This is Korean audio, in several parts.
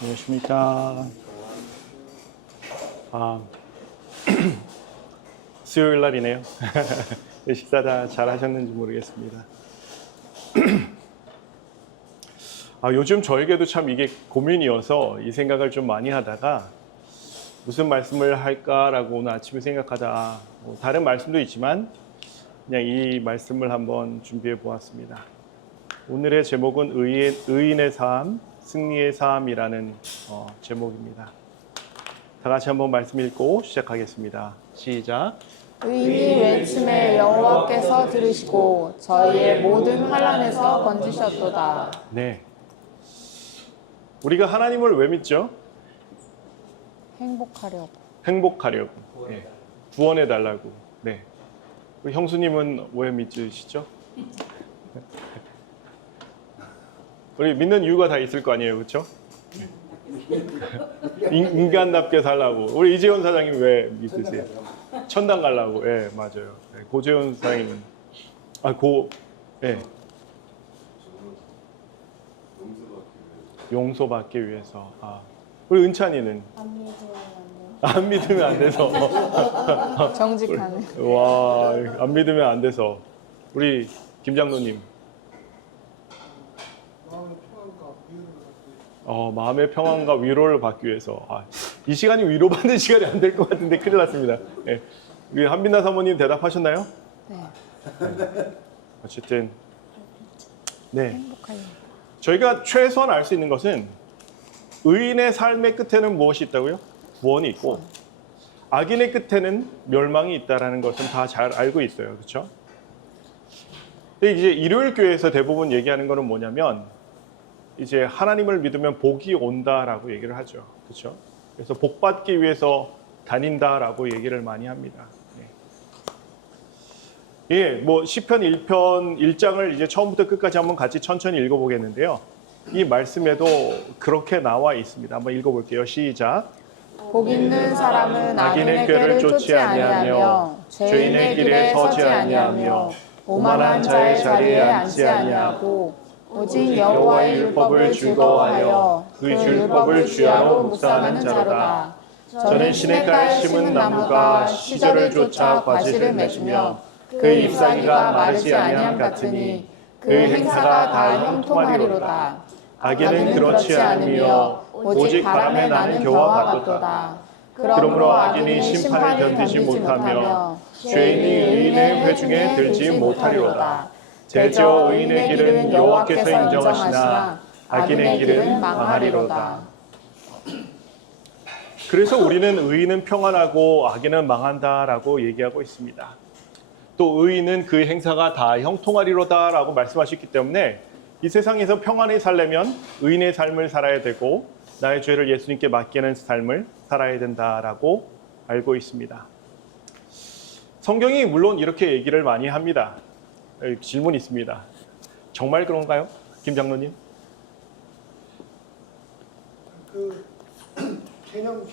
안녕하십니까. 수요일 날이네요. 식사 다 잘 하셨는지 모르겠습니다. 요즘 저에게도 참 이게 고민이어서 이 생각을 좀 많이 하다가 무슨 말씀을 할까라고 오늘 아침에 생각하다 다른 말씀도 있지만 그냥 이 말씀을 한번 준비해 보았습니다. 오늘의 제목은 의인의 삶, 승리의 삶이라는 제목입니다. 다 같이 한번 말씀 읽고 시작하겠습니다. 시작. 의인이 외침에 여호와께서 들으시고 저희의 모든 환난에서 건지셨도다. 네. 우리가 하나님을 왜 믿죠? 행복하려고. 행복하려고. 네. 구원해 달라고. 네. 우리 형수님은 왜 믿으시죠? 우리 믿는 이유가 다 있을 거 아니에요, 그렇죠? 인간답게 살라고. 우리 이재원 사장님 왜 믿으세요? 천당 가려고. 예, 맞아요. 네, 고재원 사장님은 용서받기 위해서. 우리 은찬이는 안 믿으면 안 돼서. 정직하네. 와, 안 믿으면 안 돼서. 우리 김장로님. 마음의 평안과 위로를 받기 위해서. 이 시간이 위로받는 시간이 안 될 것 같은데 큰일 났습니다. 네. 우리 한빈나 사모님 대답하셨나요? 네. 어쨌든 네. 행복하려고. 저희가 최소한 알 수 있는 것은 의인의 삶의 끝에는 무엇이 있다고요? 구원이 있고 악인의 끝에는 멸망이 있다라는 것은 다 잘 알고 있어요. 그렇죠? 근데 이제 일요일 교회에서 대부분 얘기하는 거는 뭐냐면 이제 하나님을 믿으면 복이 온다라고 얘기를 하죠. 그렇죠? 그래서 복 받기 위해서 다닌다라고 얘기를 많이 합니다. 뭐 시편 1편 1장을 이제 처음부터 끝까지 한번 같이 천천히 읽어보겠는데요. 이 말씀에도 그렇게 나와 있습니다. 한번 읽어볼게요. 시작. 복 있는 사람은 악인의 꾀를 쫓지 아니하며 죄인의 길에 서지 아니하며 오만한 자의 자리에 앉지 아니하고 오직 여호와의 율법을 즐거워하여 그 율법을 주야로 묵상하는 자로다. 저는 시냇가에 심은 나무가 시절을 쫓아 과실을 맺으며 그 잎사귀가 마르지 아니함 같으니 그 행사가 다 형통하리로다. 악인은 그렇지 않으며 오직 바람에 나는 겨와 같도다. 그러므로 악인이 심판을 견디지 못하며 죄인이 의인의 회중에 들지 못하리로다. 대저 의인의 길은 여호와께서 인정하시나 악인의 길은 망하리로다. 그래서 우리는 의인은 평안하고 악인은 망한다라고 얘기하고 있습니다. 또 의인은 그 행사가 다 형통하리로다라고 말씀하셨기 때문에 이 세상에서 평안히 살려면 의인의 삶을 살아야 되고 나의 죄를 예수님께 맡기는 삶을 살아야 된다라고 알고 있습니다. 성경이 물론 이렇게 얘기를 많이 합니다. 질문 있습니다. 정말 그런가요? 김 장로님? 그 개념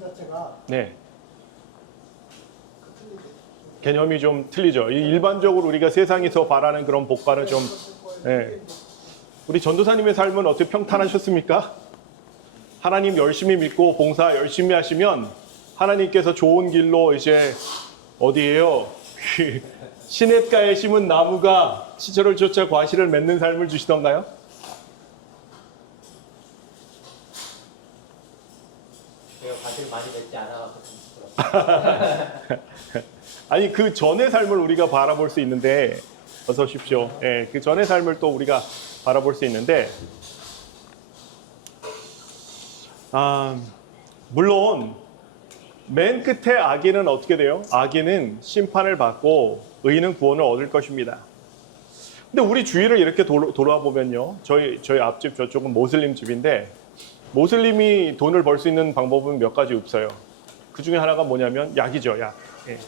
자체가 네. 개념이 좀 틀리죠. 일반적으로 우리가 세상에서 바라는 그런 복과는 좀. 네. 우리 전도사님의 삶은 어떻게 평탄하셨습니까? 하나님 열심히 믿고 봉사 열심히 하시면 하나님께서 좋은 길로 이제 어디예요? 시냇가에 심은 나무가 시절을 쫓아 과실을 맺는 삶을 주시던가요? 제가 과실 많이 맺지 않아서 아니 그 전의 삶을 우리가 바라볼 수 있는데 어서 오십시오. 예, 그 전의 삶을 또 우리가 바라볼 수 있는데 물론 맨 끝에 악인은 어떻게 돼요? 악인은 심판을 받고 의인은 구원을 얻을 것입니다. 근데 우리 주위를 이렇게 돌아보면요. 저희 앞집 저쪽은 모슬림 집인데 모슬림이 돈을 벌 수 있는 방법은 몇 가지 없어요. 그 중에 하나가 뭐냐면 약이죠. 약. 예.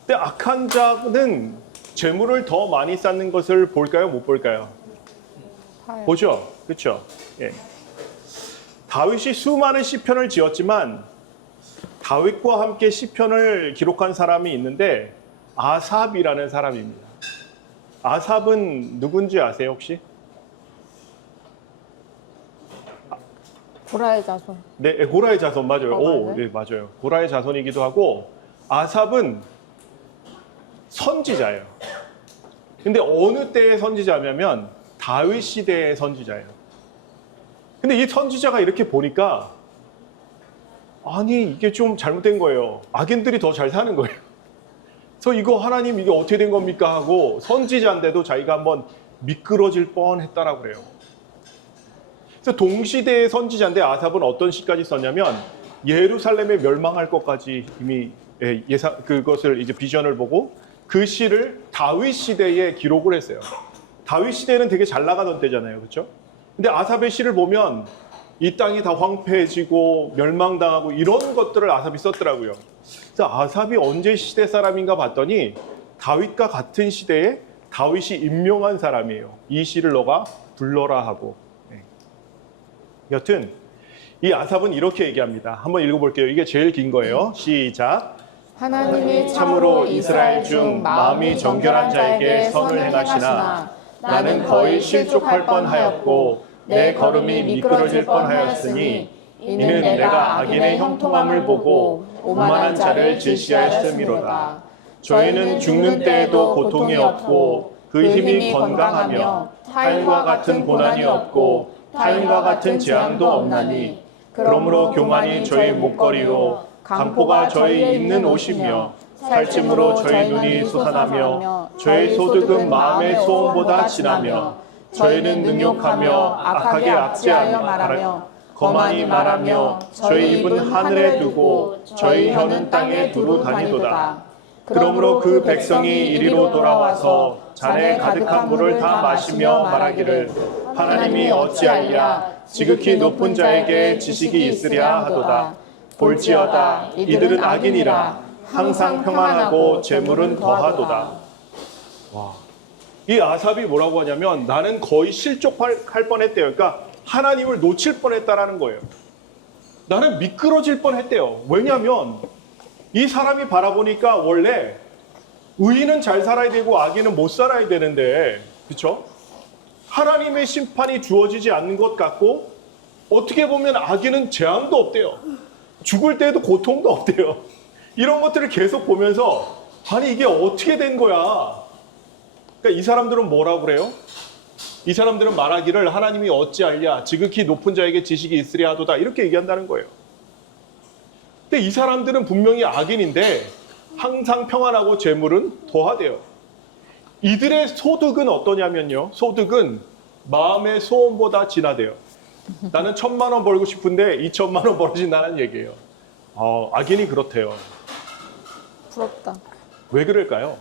근데 악한 자는 재물을 더 많이 쌓는 것을 볼까요? 못 볼까요? 보죠. 그렇죠? 예. 다윗이 수많은 시편을 지었지만 다윗과 함께 시편을 기록한 사람이 있는데 아삽이라는 사람입니다. 아삽은 누군지 아세요 혹시? 구라의 자손. 네, 고라의 자손 맞아요. 오, 맞아요? 네, 맞아요. 고라의 자손이기도 하고 아삽은 선지자예요. 근데 어느 때의 선지자냐면 다윗 시대의 선지자예요. 근데 이 선지자가 이렇게 보니까 아니 이게 좀 잘못된 거예요. 악인들이 더 잘 사는 거예요. 그래서 이거 하나님 이게 어떻게 된 겁니까 하고 선지자인데도 자기가 한번 미끄러질 뻔했다라고 그래요. 그래서 동시대의 선지자인데 아삽은 어떤 시까지 썼냐면 예루살렘에 멸망할 것까지 이미 그것을 이제 비전을 보고 그 시를 다윗 시대에 기록을 했어요. 다윗 시대는 되게 잘 나가던 때잖아요, 그렇죠? 근데 아삽의 시를 보면 이 땅이 다 황폐해지고 멸망당하고 이런 것들을 아삽이 썼더라고요. 그래서 아삽이 언제 시대 사람인가 봤더니 다윗과 같은 시대에 다윗이 임명한 사람이에요. 이 시를 너가 불러라 하고. 여튼 이 아삽은 이렇게 얘기합니다. 한번 읽어볼게요. 이게 제일 긴 거예요. 시작. 하나님이 참으로 이스라엘 중 마음이 정결한 자에게 선을 행하시나 나는 거의 실족할 뻔하였고 내 걸음이 미끄러질 뻔하였으니 이는 내가 악인의 형통함을 보고 오만한 자를 질시하였음이로다. 저희는 죽는 때에도 고통이 없고 그 힘이 건강하며 타인과 같은 고난이 없고 타인과 같은 재앙도 없나니 그러므로 교만이 저희 목걸이요 강포가 저희 입는 옷이며 살찜으로 저희 눈이 솟아나며 저희 소득은 마음의 소원보다 진하며 저희는 능욕하며 악하게 압제하여 말하며 거만히 말하며 저희 입은 하늘에 두고 저희 혀는 땅에 두루 다니도다. 그러므로 그 백성이 이리로 돌아와서 잔에 가득한 물을 다 마시며 말하기를 하나님이 어찌하랴 지극히 높은 자에게 지식이 있으랴 하도다. 볼지어다 이들은 악인이라 항상 평안하고 재물은 더하도다. 와, 이 아삽이 뭐라고 하냐면 나는 거의 실족할 뻔했대요. 그러니까 하나님을 놓칠 뻔했다라는 거예요. 나는 미끄러질 뻔했대요. 왜냐하면 이 사람이 바라보니까 원래 의인은 잘 살아야 되고 악인은 못 살아야 되는데, 그렇죠? 하나님의 심판이 주어지지 않는 것 같고 어떻게 보면 악인은 재앙도 없대요. 죽을 때에도 고통도 없대요. 이런 것들을 계속 보면서 아니 이게 어떻게 된 거야? 그러니까 이 사람들은 뭐라고 그래요? 이 사람들은 말하기를 하나님이 어찌하랴 지극히 높은 자에게 지식이 있으랴 하도다 이렇게 얘기한다는 거예요. 근데 이 사람들은 분명히 악인인데 항상 평안하고 재물은 더하대요. 이들의 소득은 어떠냐면요. 소득은 마음의 소원보다 진하대요. 나는 1,000만 원 벌고 싶은데 2,000만 원 벌어진다는 얘기예요. 악인이 그렇대요. 부럽다. 왜 그럴까요?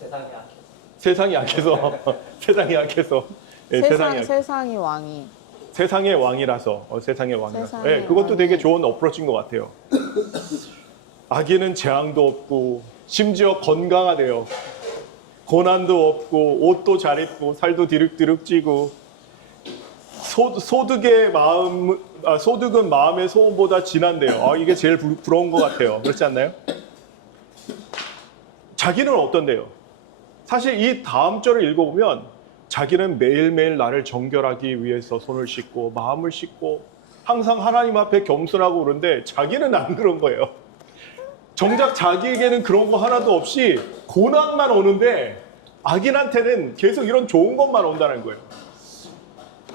세상이 약해서. 세상이 약해서. 세상이 약해서. 네, 세상이 왕이. 세상의 왕이라서. 세상의 왕이라서. 세상의 네, 그것도 왕이. 되게 좋은 어프로치인 것 같아요. 악인은 재앙도 없고 심지어 건강하대요. 고난도 없고 옷도 잘 입고 살도 디륵디륵 찌고 소득은 마음의 소원보다 진한데요. 이게 제일 부러운 것 같아요. 그렇지 않나요? 자기는 어떤데요? 사실 이 다음 절을 읽어보면 자기는 매일매일 나를 정결하기 위해서 손을 씻고 마음을 씻고 항상 하나님 앞에 겸손하고 그런데 자기는 안 그런 거예요. 정작 자기에게는 그런 거 하나도 없이 고난만 오는데 악인한테는 계속 이런 좋은 것만 온다는 거예요.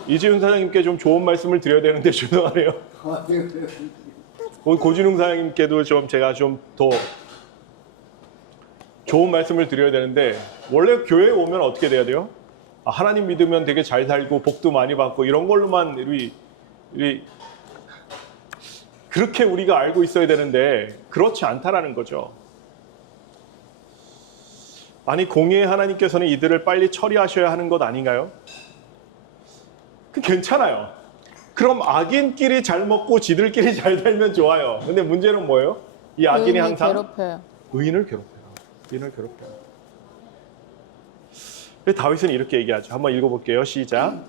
이지훈 사장님께 좀 좋은 말씀을 드려야 되는데 죄송하네요. 고진웅 사장님께도 제가 좀 더 좋은 말씀을 드려야 되는데 원래 교회에 오면 어떻게 돼야 돼요? 하나님 믿으면 되게 잘 살고 복도 많이 받고 이런 걸로만 우리 그렇게 우리가 알고 있어야 되는데 그렇지 않다라는 거죠. 아니 공의의 하나님께서는 이들을 빨리 처리하셔야 하는 것 아닌가요? 괜찮아요. 그럼 악인끼리 잘 먹고 지들끼리 잘 살면 좋아요. 근데 문제는 뭐예요? 이 악인이 항상 괴롭혀요. 의인을 괴롭혀요. 의인을 괴롭혀요. 다윗은 이렇게 얘기하죠. 한번 읽어볼게요. 시작.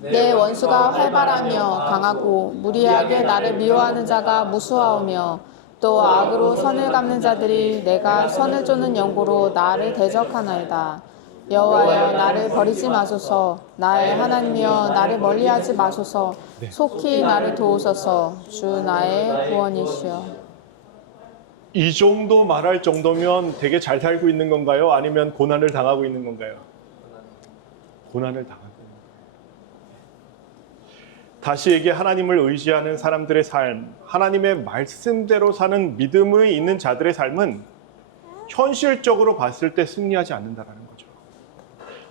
내 원수가 활발하며 강하고 무리하게 나를 미워하는 자가 무수하오며 또 악으로 선을 갚는 자들이 내가 선을 쫓는 연고로 나를 대적하나이다. 여호와여 나를 버리지 마소서. 나의 하나님이여 나를 멀리하지 마소서. 속히 나를 도우소서. 주 나의 구원이시여. 이 정도 말할 정도면 되게 잘 살고 있는 건가요? 아니면 고난을 당하고 있는 건가요? 고난을 당하고 있는 거예요. 다시 얘기해, 하나님을 의지하는 사람들의 삶, 하나님의 말씀대로 사는 믿음이 있는 자들의 삶은 현실적으로 봤을 때 승리하지 않는다는 거죠.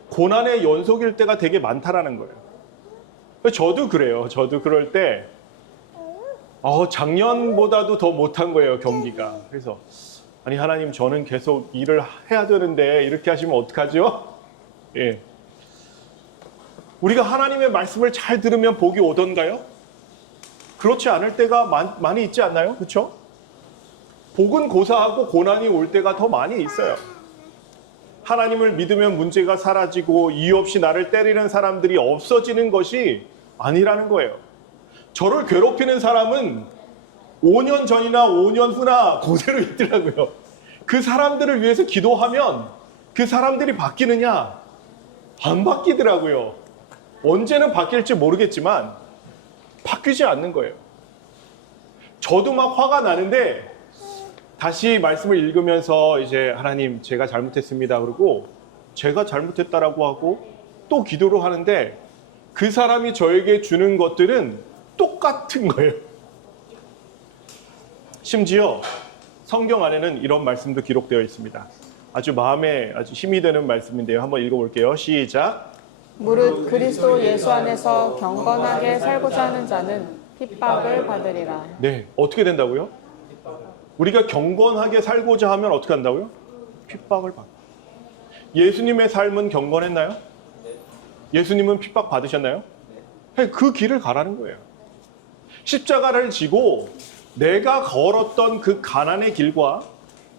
고난의 연속일 때가 되게 많다라는 거예요. 저도 그래요. 저도 그럴 때 작년보다도 더 못한 거예요, 경기가. 그래서 아니 하나님, 저는 계속 일을 해야 되는데 이렇게 하시면 어떡하죠? 예. 우리가 하나님의 말씀을 잘 들으면 복이 오던가요? 그렇지 않을 때가 많이 있지 않나요? 그렇죠? 복은 고사하고 고난이 올 때가 더 많이 있어요. 하나님을 믿으면 문제가 사라지고 이유 없이 나를 때리는 사람들이 없어지는 것이 아니라는 거예요. 저를 괴롭히는 사람은 5년 전이나 5년 후나 그대로 있더라고요. 그 사람들을 위해서 기도하면 그 사람들이 바뀌느냐? 안 바뀌더라고요. 언제는 바뀔지 모르겠지만 바뀌지 않는 거예요. 저도 막 화가 나는데 다시 말씀을 읽으면서 이제 하나님, 제가 잘못했습니다. 그러고 제가 잘못했다라고 하고 또 기도를 하는데 그 사람이 저에게 주는 것들은 똑같은 거예요. 심지어 성경 안에는 이런 말씀도 기록되어 있습니다. 아주 마음에 아주 힘이 되는 말씀인데요. 한번 읽어볼게요. 시작. 무릇 그리스도 예수 안에서 경건하게 살고자 하는 자는 핍박을 받으리라. 네, 어떻게 된다고요? 우리가 경건하게 살고자 하면 어떻게 한다고요? 핍박을 받고. 예수님의 삶은 경건했나요? 예수님은 핍박 받으셨나요? 그 길을 가라는 거예요. 십자가를 지고 내가 걸었던 그 가난의 길과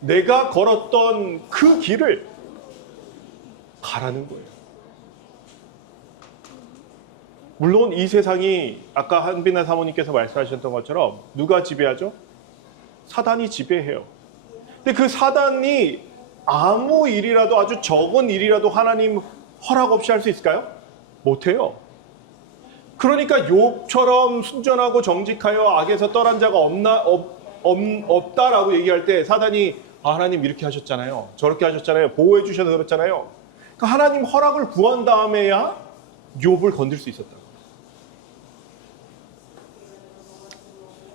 내가 걸었던 그 길을 가라는 거예요. 물론 이 세상이 아까 한빈아 사모님께서 말씀하셨던 것처럼 누가 지배하죠? 사단이 지배해요. 근데 그 사단이 아무 일이라도, 아주 적은 일이라도 하나님 허락 없이 할 수 있을까요? 못해요. 그러니까 욥처럼 순전하고 정직하여 악에서 떠난 자가 없다라고 얘기할 때 사단이 하나님 이렇게 하셨잖아요. 저렇게 하셨잖아요. 보호해 주셔서 그렇잖아요. 그러니까 하나님 허락을 구한 다음에야 욥을 건들 수 있었다.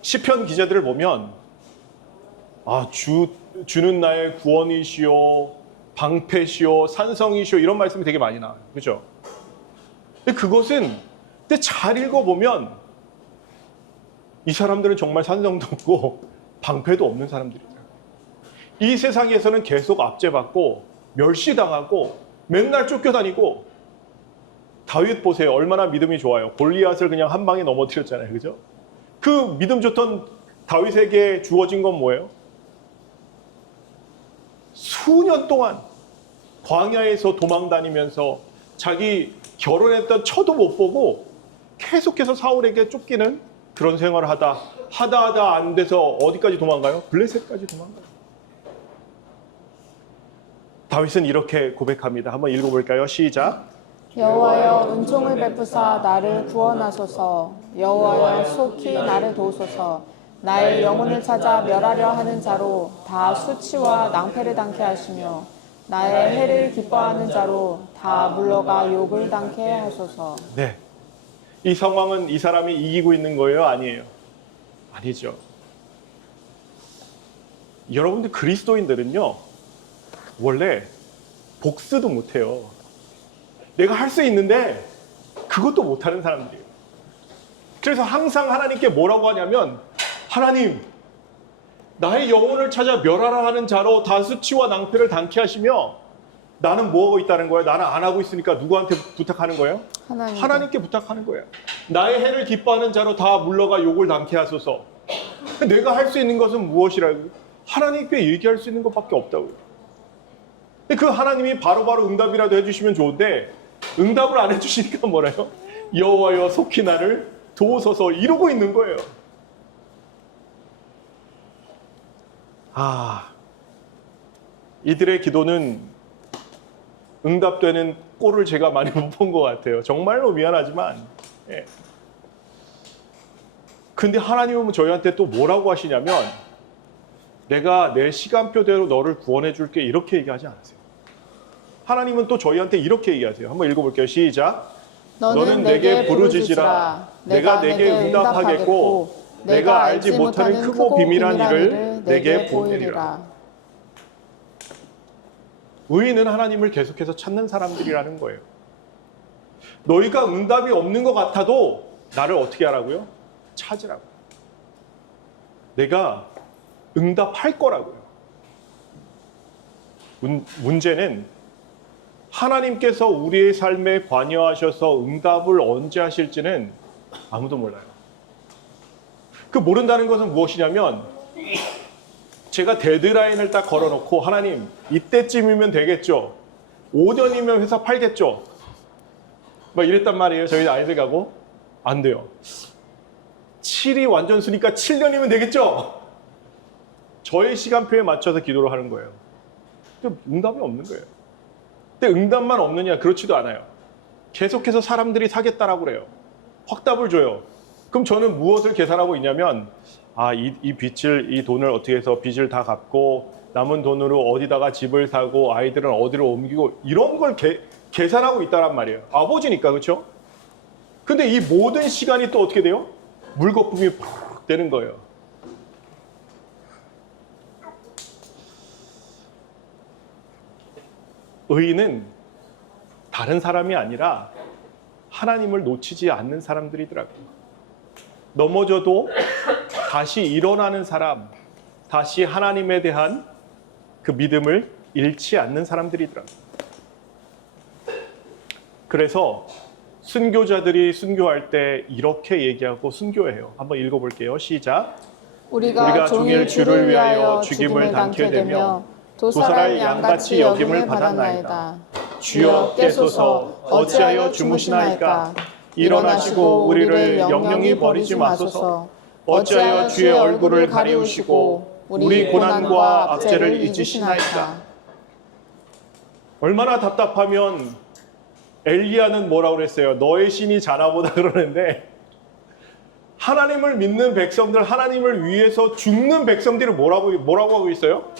시편 기자들을 보면 주는 나의 구원이시오, 방패시오, 산성이시오 이런 말씀이 되게 많이 나와요. 그렇죠? 근데 그것은 근데 잘 읽어보면 이 사람들은 정말 산성도 없고 방패도 없는 사람들이에요. 이 세상에서는 계속 압제받고 멸시당하고 맨날 쫓겨다니고 다윗 보세요. 얼마나 믿음이 좋아요. 골리앗을 그냥 한 방에 넘어뜨렸잖아요. 그죠? 그 믿음 좋던 다윗에게 주어진 건 뭐예요? 수년 동안 광야에서 도망다니면서 자기 결혼했던 처도 못 보고 계속해서 사울에게 쫓기는 그런 생활을 하다 안 돼서 어디까지 도망가요? 블레셋까지 도망가요. 다윗은 이렇게 고백합니다. 한번 읽어볼까요? 시작. 여호와여 은총을 베푸사 나를 구원하소서. 여호와여 속히 나를 도우소서. 나의 영혼을 찾아 멸하려 하는 자로 다 수치와 낭패를 당케 하시며 나의 해를 기뻐하는 자로 다 물러가 욕을 당케 하소서. 네. 이 상황은 이 사람이 이기고 있는 거예요? 아니에요? 아니죠. 여러분들 그리스도인들은요, 원래 복수도 못해요. 내가 할 수 있는데 그것도 못하는 사람들이에요. 그래서 항상 하나님께 뭐라고 하냐면, 하나님, 나의 영혼을 찾아 멸하라 하는 자로 다 수치와 낭패를 당케 하시며 나는 뭐 하고 있다는 거예요? 나는 안 하고 있으니까 누구한테 부탁하는 거예요? 하나님께 부탁하는 거예요. 나의 해를 기뻐하는 자로 다 물러가 욕을 당케 하소서. 내가 할 수 있는 것은 무엇이라고요? 하나님께 얘기할 수 있는 것밖에 없다고요. 근데 그 하나님이 바로바로 응답이라도 해주시면 좋은데 응답을 안 해주시니까 뭐래요? 여호와여 속히 나를 도우소서 이러고 있는 거예요. 이들의 기도는 응답되는 꼴을 제가 많이 못 본 것 같아요. 정말로 미안하지만. 예. 근데 하나님은 저희한테 또 뭐라고 하시냐면 내가 내 시간표대로 너를 구원해 줄게 이렇게 얘기하지 않으세요. 하나님은 또 저희한테 이렇게 얘기하세요. 한번 읽어볼게요. 시작. 너는 내게 부르짖으라. 내가 내게 응답하겠고 내가 알지 못하는 크고 비밀한 일을 내게 보이리라. 의인은 하나님을 계속해서 찾는 사람들이라는 거예요. 너희가 응답이 없는 것 같아도 나를 어떻게 하라고요? 찾으라고. 내가 응답할 거라고요. 문제는 하나님께서 우리의 삶에 관여하셔서 응답을 언제 하실지는 아무도 몰라요. 그 모른다는 것은 무엇이냐면 제가 데드라인을 딱 걸어놓고 하나님 이때쯤이면 되겠죠. 5년이면 회사 팔겠죠. 막 이랬단 말이에요. 저희 아이들 가고 안 돼요. 7이 완전 수니까 7년이면 되겠죠. 저의 시간표에 맞춰서 기도를 하는 거예요. 근데 응답이 없는 거예요. 근데 응답만 없느냐? 그렇지도 않아요. 계속해서 사람들이 사겠다라고 그래요. 확답을 줘요. 그럼 저는 무엇을 계산하고 있냐면 이 돈을 어떻게 해서 빚을 다 갚고 남은 돈으로 어디다가 집을 사고 아이들은 어디로 옮기고 이런 걸 계산하고 있다란 말이에요. 아버지니까 그렇죠? 근데 이 모든 시간이 또 어떻게 돼요? 물거품이 팍 되는 거예요. 의인은 다른 사람이 아니라 하나님을 놓치지 않는 사람들이더라고요. 넘어져도 다시 일어나는 사람, 다시 하나님에 대한 그 믿음을 잃지 않는 사람들이더라고요. 그래서 순교자들이 순교할 때 이렇게 얘기하고 순교해요. 한번 읽어볼게요. 시작. 우리가 종일 주를 위하여 죽임을 당케 되며 도살할 양같이 여김을 받았나이다. 주여 깨소서 어찌하여 주무시나이까. 일어나시고 우리를 영영히 버리지 마소서. 어찌하여 주의 얼굴을 가리우시고 우리 고난과 압제를 잊으시나이까. 얼마나 답답하면 엘리야는 뭐라고 그랬어요? 너의 신이 자나보다 그러는데 하나님을 믿는 백성들, 하나님을 위해서 죽는 백성들이 뭐라고 하고 있어요?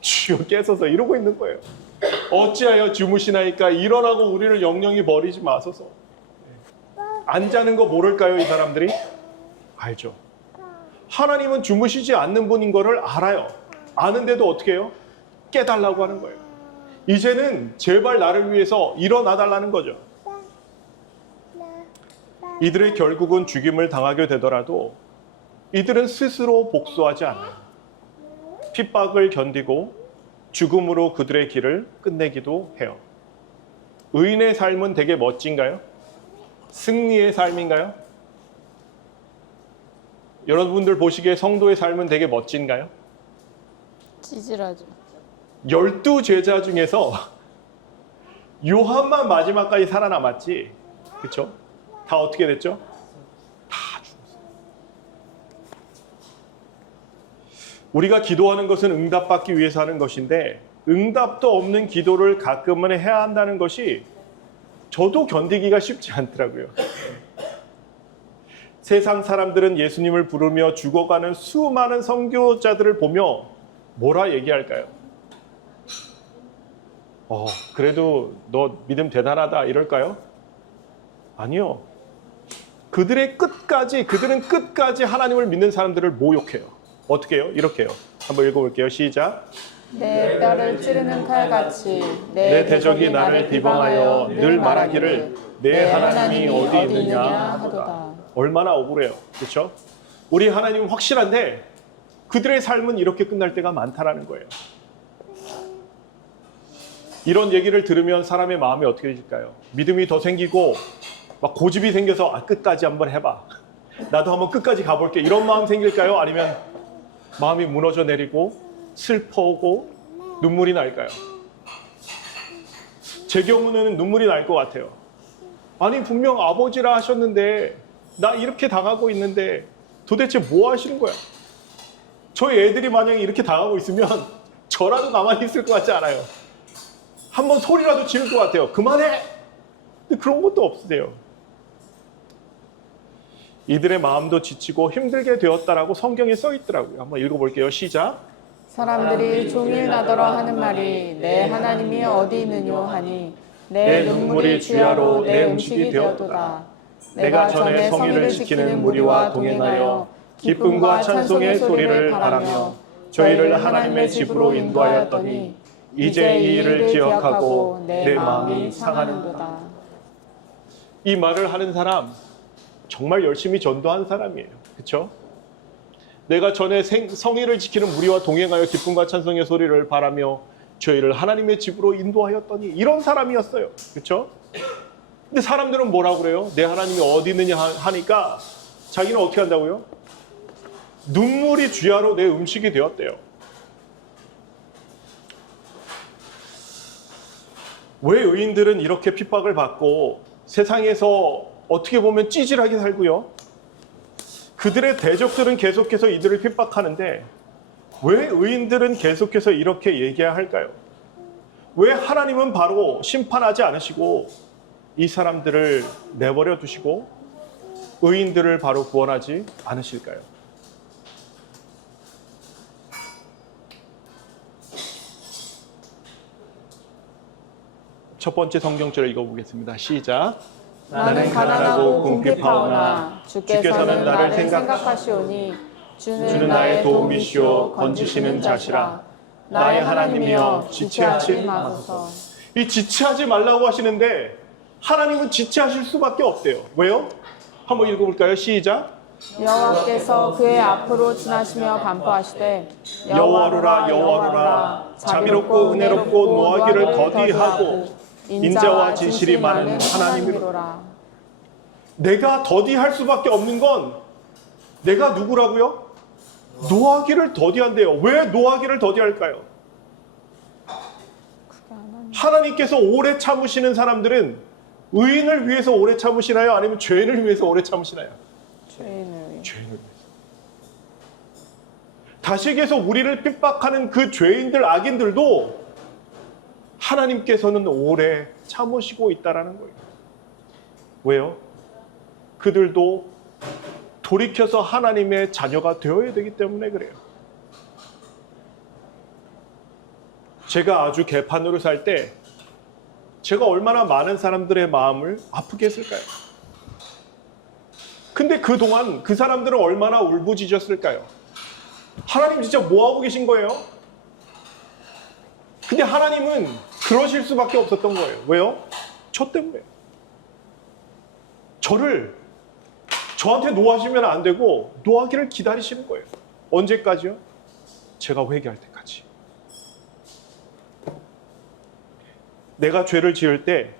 주여 깨소서 이러고 있는 거예요. 어찌하여 주무시나이까. 일어나고 우리를 영영히 버리지 마소서. 안 자는 거 모를까요? 이 사람들이? 알죠. 하나님은 주무시지 않는 분인 거를 알아요. 아는데도 어떻게 해요? 깨달라고 하는 거예요. 이제는 제발 나를 위해서 일어나 달라는 거죠. 이들의 결국은 죽임을 당하게 되더라도 이들은 스스로 복수하지 않아요. 핍박을 견디고 죽음으로 그들의 길을 끝내기도 해요. 의인의 삶은 되게 멋진가요? 승리의 삶인가요? 여러분들 보시기에 성도의 삶은 되게 멋진가요? 찌질하죠. 12제자 중에서 요한만 마지막까지 살아남았지. 그렇죠? 다 어떻게 됐죠? 다 죽었어요. 우리가 기도하는 것은 응답받기 위해서 하는 것인데 응답도 없는 기도를 가끔은 해야 한다는 것이 저도 견디기가 쉽지 않더라고요. 세상 사람들은 예수님을 부르며 죽어가는 수많은 선교자들을 보며 뭐라 얘기할까요? 그래도 너 믿음 대단하다 이럴까요? 아니요. 그들은 끝까지 하나님을 믿는 사람들을 모욕해요. 어떻게 해요? 이렇게 해요. 한번 읽어볼게요. 시작. 내 뼈를 찌르는 칼같이 내 대적이 나를 비방하여 늘 말하기를 내 하나님이 어디 있느냐 하도다. 얼마나 억울해요. 그렇죠? 우리 하나님은 확실한데 그들의 삶은 이렇게 끝날 때가 많다라는 거예요. 이런 얘기를 들으면 사람의 마음이 어떻게 될까요? 믿음이 더 생기고 막 고집이 생겨서 끝까지 한번 해봐. 나도 한번 끝까지 가볼게. 이런 마음 생길까요? 아니면 마음이 무너져 내리고 슬퍼하고 눈물이 날까요? 제 경우는 눈물이 날 것 같아요. 아니 분명 아버지라 하셨는데 나 이렇게 당하고 있는데 도대체 뭐 하시는 거야? 저희 애들이 만약에 이렇게 당하고 있으면 저라도 가만히 있을 것 같지 않아요? 한번 소리라도 지를 것 같아요. 그만해! 근데 그런 것도 없으세요. 이들의 마음도 지치고 힘들게 되었다라고 성경에 써 있더라고요. 한번 읽어볼게요. 시작. 사람들이 종일 나더러 하는 말이 내 하나님이 어디 있느뇨 하니 내 눈물이 주야로 내 음식이 되었도다. 내가 전에 성의를 지키는 무리와 동행하여 기쁨과 찬송의 소리를 바라며 저희를 하나님의 집으로 인도하였더니 이제 이 일을 기억하고 내 마음이 상하는도다. 이 말을 하는 사람 정말 열심히 전도한 사람이에요. 그렇죠? 내가 전에 성의를 지키는 무리와 동행하여 기쁨과 찬송의 소리를 바라며 저희를 하나님의 집으로 인도하였더니 이런 사람이었어요. 그렇죠? 근데 사람들은 뭐라고 그래요? 내 하나님이 어디 있느냐 하니까 자기는 어떻게 한다고요? 눈물이 주야로 내 음식이 되었대요. 왜 의인들은 이렇게 핍박을 받고 세상에서 어떻게 보면 찌질하게 살고요? 그들의 대적들은 계속해서 이들을 핍박하는데 왜 의인들은 계속해서 이렇게 얘기해야 할까요? 왜 하나님은 바로 심판하지 않으시고 이 사람들을 내버려 두시고 의인들을 바로 구원하지 않으실까요? 첫 번째 성경절을 읽어보겠습니다. 시작. 나는 가난하고 궁핍하오나 주께서는 나를 생각하시오니 주는 나의 도움이시오 건지시는 자시라. 나의 하나님이여 지체하지 마소서. 이 지체하지 말라고 하시는데 하나님은 지체하실 수밖에 없대요. 왜요? 한번 읽어볼까요? 시작. 여호와께서 그의 앞으로 지나시며 반포하시되 여호와로라 여호와로라 자비롭고 은혜롭고 노하기를 더디하고 인자와 진실이 많은 하나님이로라. 내가 더디할 수밖에 없는 건 내가 누구라고요? 노하기를 더디한대요. 왜 노하기를 더디할까요? 하나님께서 오래 참으시는 사람들은 의인을 위해서 오래 참으시나요? 아니면 죄인을 위해서 오래 참으시나요? 죄인을 위해서. 다시에게서 우리를 핍박하는 그 죄인들, 악인들도 하나님께서는 오래 참으시고 있다라는 거예요. 왜요? 그들도 돌이켜서 하나님의 자녀가 되어야 되기 때문에 그래요. 제가 아주 개판으로 살 때 제가 얼마나 많은 사람들의 마음을 아프게 했을까요? 근데 그동안 그 사람들은 얼마나 울부짖었을까요? 하나님 진짜 뭐하고 계신 거예요? 근데 하나님은 그러실 수밖에 없었던 거예요. 왜요? 저 때문에. 저한테 노하시면 안 되고 노하기를 기다리시는 거예요. 언제까지요? 제가 회개할 때까지. 내가 죄를 지을 때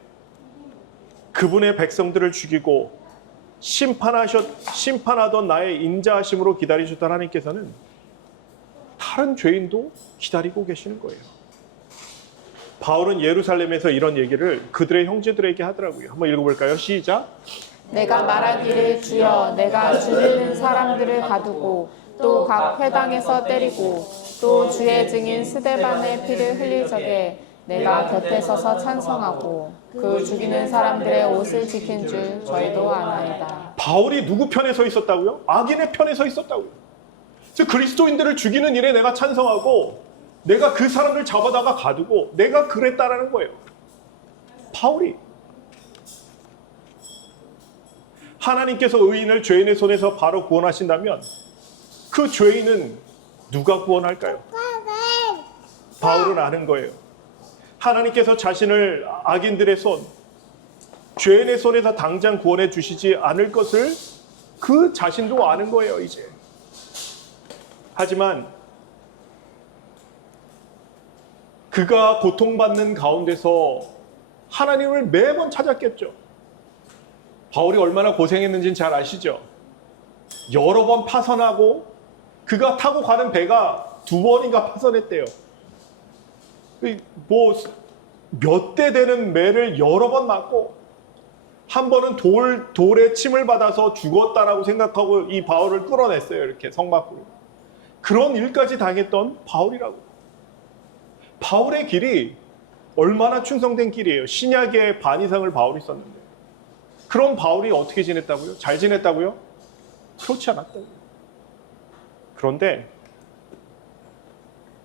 그분의 백성들을 죽이고 심판하던 나의 인자하심으로 기다리셨던 하나님께서는 다른 죄인도 기다리고 계시는 거예요. 바울은 예루살렘에서 이런 얘기를 그들의 형제들에게 하더라고요. 한번 읽어볼까요? 시작. 내가 말하기를 주여 내가 죽이는 사람들을 가두고 또 각 회당에서 때리고 또 주의 증인 스데반의 피를 흘릴 적에 내가 곁에 서서 찬성하고 그 죽이는 사람들의 옷을 지킨 줄 저희도 아나이다. 바울이 누구 편에 서 있었다고요? 악인의 편에 서 있었다고요. 그래서 그리스도인들을 죽이는 일에 내가 찬성하고 내가 그 사람을 잡아다가 가두고 내가 그랬다라는 거예요. 바울이. 하나님께서 의인을 죄인의 손에서 바로 구원하신다면 그 죄인은 누가 구원할까요? 바울은 아는 거예요. 하나님께서 자신을 악인들의 손, 죄인의 손에서 당장 구원해 주시지 않을 것을 그 자신도 아는 거예요, 이제. 하지만 그가 고통받는 가운데서 하나님을 매번 찾았겠죠. 바울이 얼마나 고생했는지는 잘 아시죠? 여러 번 파선하고 그가 타고 가는 배가 2번인가 파선했대요. 몇 대 되는 매를 여러 번 맞고 한 번은 돌에 침을 받아서 죽었다라고 생각하고 이 바울을 끌어냈어요. 이렇게 성 밖으로. 그런 일까지 당했던 바울이라고. 바울의 길이 얼마나 충성된 길이에요. 신약의 반 이상을 바울이 썼는데. 그럼 바울이 어떻게 지냈다고요? 잘 지냈다고요? 그렇지 않았다고요. 그런데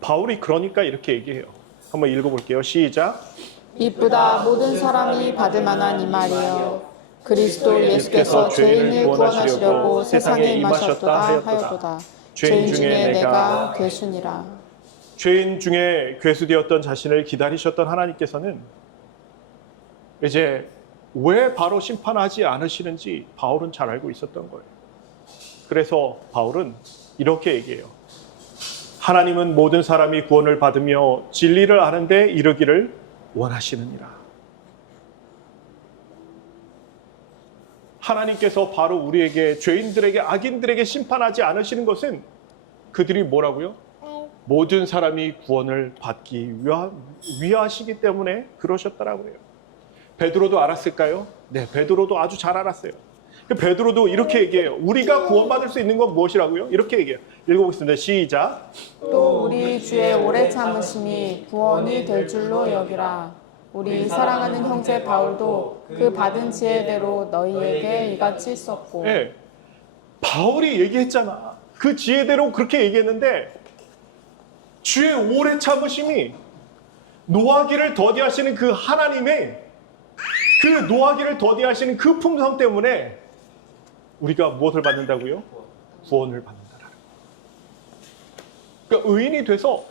바울이 그러니까 이렇게 얘기해요. 한번 읽어볼게요. 시작. 이쁘다 모든 사람이 받을 만한 이 말이요 그리스도 예수께서 죄인을 구원하시려고 세상에 임하셨도다 하였도다. 죄인 중에 내가 괴순이라. 죄인 중에 괴수되었던 자신을 기다리셨던 하나님께서는 이제 왜 바로 심판하지 않으시는지 바울은 잘 알고 있었던 거예요. 그래서 바울은 이렇게 얘기해요. 하나님은 모든 사람이 구원을 받으며 진리를 아는데 이르기를 원하시느니라. 하나님께서 바로 우리에게, 죄인들에게, 악인들에게 심판하지 않으시는 것은 그들이 뭐라고요? 모든 사람이 구원을 받기 위하시기 때문에 그러셨다라고 해요. 베드로도 알았을까요? 네, 베드로도 아주 잘 알았어요. 베드로도 이렇게 얘기해요. 우리가 구원받을 수 있는 건 무엇이라고요? 이렇게 얘기해요. 읽어보겠습니다. 시작. 또 우리 주의 오래 참으심이 구원이 될 줄로 여기라. 우리 사랑하는 형제 바울도 그 받은 지혜대로 너희에게 이같이 썼고. 네, 바울이 얘기했잖아. 그 지혜대로 그렇게 얘기했는데 주의 오래 참으심이 노하기를 더디하시는 그 하나님의 그 노하기를 더디하시는 그 품성 때문에 우리가 무엇을 받는다고요? 구원을 받는다라는 거예요. 그러니까 의인이 돼서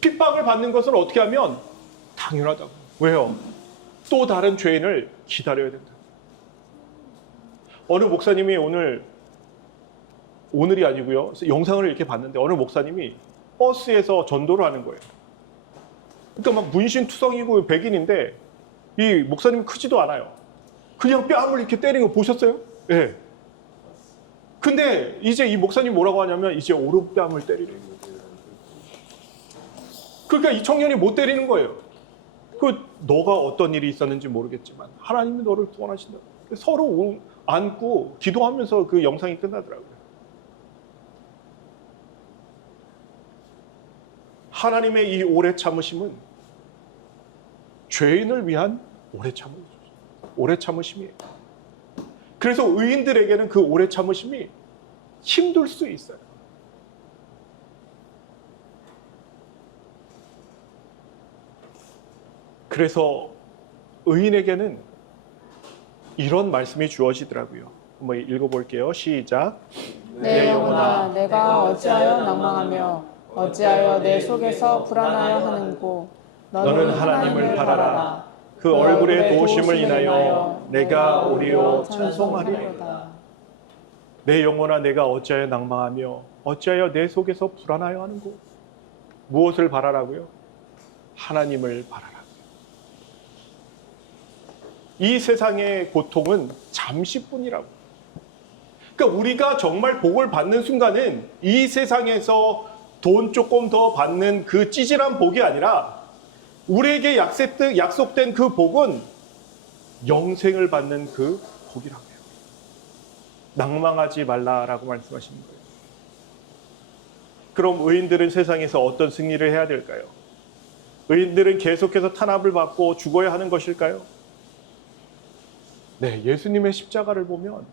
핍박을 받는 것을 어떻게 하면 당연하다고. 왜요? 또 다른 죄인을 기다려야 된다. 어느 목사님이 오늘이 아니고요. 영상을 이렇게 봤는데 어느 목사님이 버스에서 전도를 하는 거예요. 그러니까 막 문신투성이고 백인인데 이 목사님이 크지도 않아요. 그냥 뺨을 이렇게 때리는 거 보셨어요? 예. 네. 근데 이제 이 목사님 뭐라고 하냐면 이제 오른뺨을 때리는 거예요. 그러니까 이 청년이 못 때리는 거예요. 너가 어떤 일이 있었는지 모르겠지만 하나님이 너를 구원하신다. 서로 안고 기도하면서 그 영상이 끝나더라고요. 하나님의 이 오래 참으심은 죄인을 위한 오래 참으심이에요. 그래서 의인들에게는 그 오래 참으심이 힘들 수 있어요. 그래서 의인에게는 이런 말씀이 주어지더라고요. 한번 읽어볼게요. 시작. 내 영혼아 내가 어찌하여 낭망하며 어찌하여 내 속에서 불안하여 하는고 너는 하나님을 바라라. 그 얼굴의 도우심을 인하여 내가 오리오 찬송하리로다. 내 영혼아 내가 어찌하여 낭망하며 어찌하여 내 속에서 불안하여 하는고. 무엇을 바라라고요? 하나님을 바라라. 이 세상의 고통은 잠시뿐이라고. 그러니까 우리가 정말 복을 받는 순간은 이 세상에서 돈 조금 더 받는 그 찌질한 복이 아니라 우리에게 약속된 그 복은 영생을 받는 그 복이라고 해요. 낭망하지 말라라고 말씀하시는 거예요. 그럼 의인들은 세상에서 어떤 승리를 해야 될까요? 의인들은 계속해서 탄압을 받고 죽어야 하는 것일까요? 네, 예수님의 십자가를 보면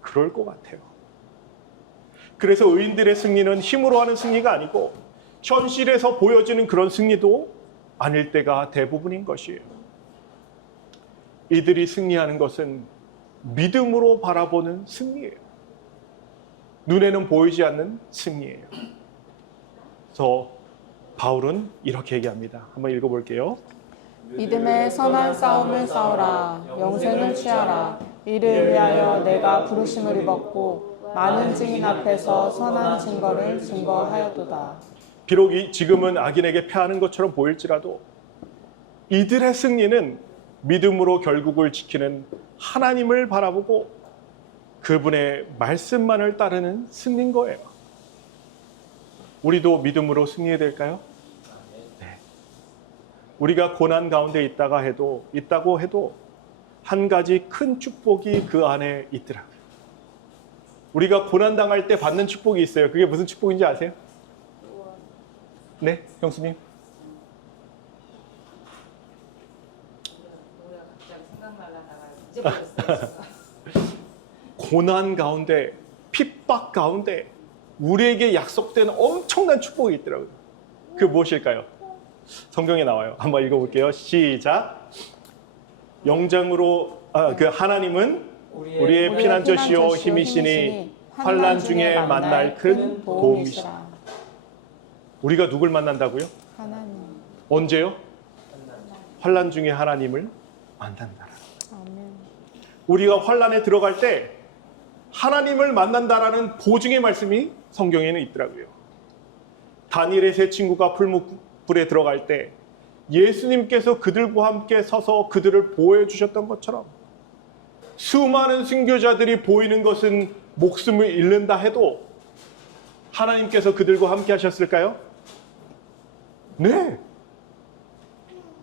그럴 것 같아요. 그래서 의인들의 승리는 힘으로 하는 승리가 아니고 현실에서 보여지는 그런 승리도 아닐 때가 대부분인 것이에요. 이들이 승리하는 것은 믿음으로 바라보는 승리예요. 눈에는 보이지 않는 승리예요. 그래서 바울은 이렇게 얘기합니다. 한번 읽어볼게요. 믿음의 선한 싸움을 싸우라. 영생을 취하라. 이를 위하여 내가 부르심을 입었고 많은 증인 앞에서 선한 증거를 증거하였도다. 비록 지금은 악인에게 패하는 것처럼 보일지라도 이들의 승리는 믿음으로 결국을 지키는 하나님을 바라보고 그분의 말씀만을 따르는 승리인 거예요. 우리도 믿음으로 승리해야 될까요? 네. 우리가 고난 가운데 있다고 해도 한 가지 큰 축복이 그 안에 있더라고요. 우리가 고난 당할 때 받는 축복이 있어요. 그게 무슨 축복인지 아세요? 네, 형수님. 말라다가 이제 모르겠어요. 고난 가운데, 핍박 가운데 우리에게 약속된 엄청난 축복이 있더라고요. 그 무엇일까요? 성경에 나와요. 한번 읽어볼게요. 시작. 영장으로 그 하나님은 우리의 피난처시요 힘이시니 환난 중에 만날 큰 도움이시라. 우리가 누굴 만난다고요? 하나님. 언제요? 환난 중에 하나님을 만난다. 아멘. 우리가 환난에 들어갈 때 하나님을 만난다라는 보증의 말씀이 성경에는 있더라고요. 다니엘의 세 친구가 풀무불에 들어갈 때 예수님께서 그들과 함께 서서 그들을 보호해 주셨던 것처럼 수많은 순교자들이 보이는 것은 목숨을 잃는다 해도 하나님께서 그들과 함께 하셨을까요? 네.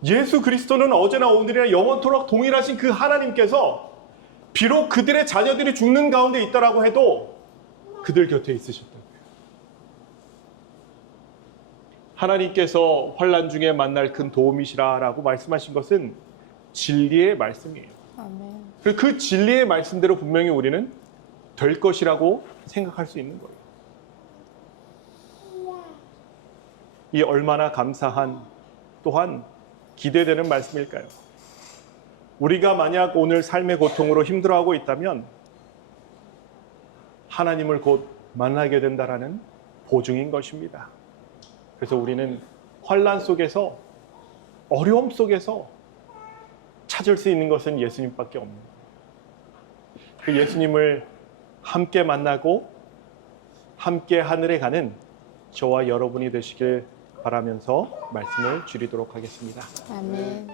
예수 그리스도는 어제나 오늘이나 영원토록 동일하신 그 하나님께서 비록 그들의 자녀들이 죽는 가운데 있다라고 해도 그들 곁에 있으셨던 거예요. 하나님께서 환난 중에 만날 큰 도움이시라라고 말씀하신 것은 진리의 말씀이에요. 아멘. 그 진리의 말씀대로 분명히 우리는 될 것이라고 생각할 수 있는 거예요. 이 얼마나 감사한 또한 기대되는 말씀일까요? 우리가 만약 오늘 삶의 고통으로 힘들어하고 있다면 하나님을 곧 만나게 된다라는 보증인 것입니다. 그래서 우리는 환난 속에서 어려움 속에서 찾을 수 있는 것은 예수님밖에 없는 거예요. 그 예수님을 함께 만나고 함께 하늘에 가는 저와 여러분이 되시길 바라면서 말씀을 줄이도록 하겠습니다. 아멘.